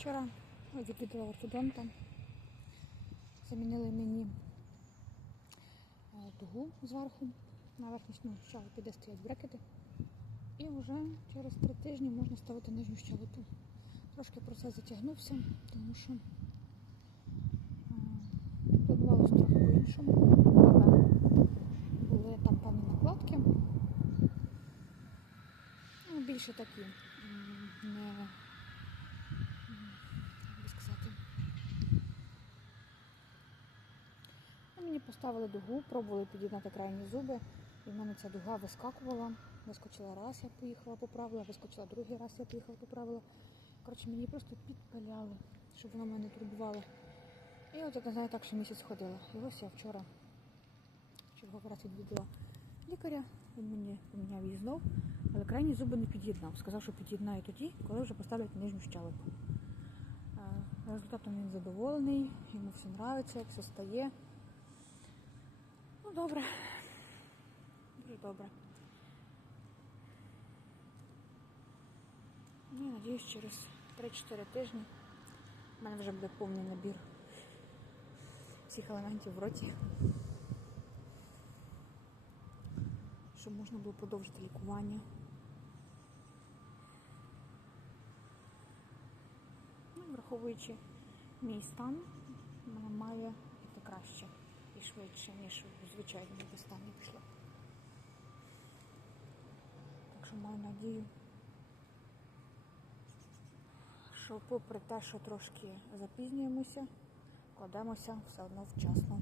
Вчора відвідала ортодонта. Замінили мені е, дугу зверху. На верхню щелепі, де стоять брекети. І вже через три тижні можна ставити нижню щелепу. Трошки процес затягнувся, тому що е, планувалось трохи по-іншому, були там певні накладки. Ну, більше такі поставили дугу, пробували під'єднати крайні зуби, і в мене ця дуга вискакувала. Вискочила раз, я поїхала, поправила, вискочила другий раз, я поїхала, поправила. Коротше, мені просто підпаляли, щоб воно мене турбувало. І от я знаю, так, що місяць ходила. І ось я вчора черговий раз відвідала лікаря, він мені поміняв її знов, але крайні зуби не під'єднав. Сказав, що під'єднає тоді, коли вже поставлять нижню щелепу. Результатом він задоволений, йому все подобається, все стає. Ну, добре. Дуже добре. Ну, я надіюсь, через 3-4 тижні в мене вже буде повний набір всіх елементів в роті. Щоб можна було продовжити лікування. Ну, враховуючи мій стан, в мене має йти краще і швидше, ніж у звичайній достані стані пішло. Так що маю надію, що попри те, що трошки запізнюємося, кладемося все одно вчасно.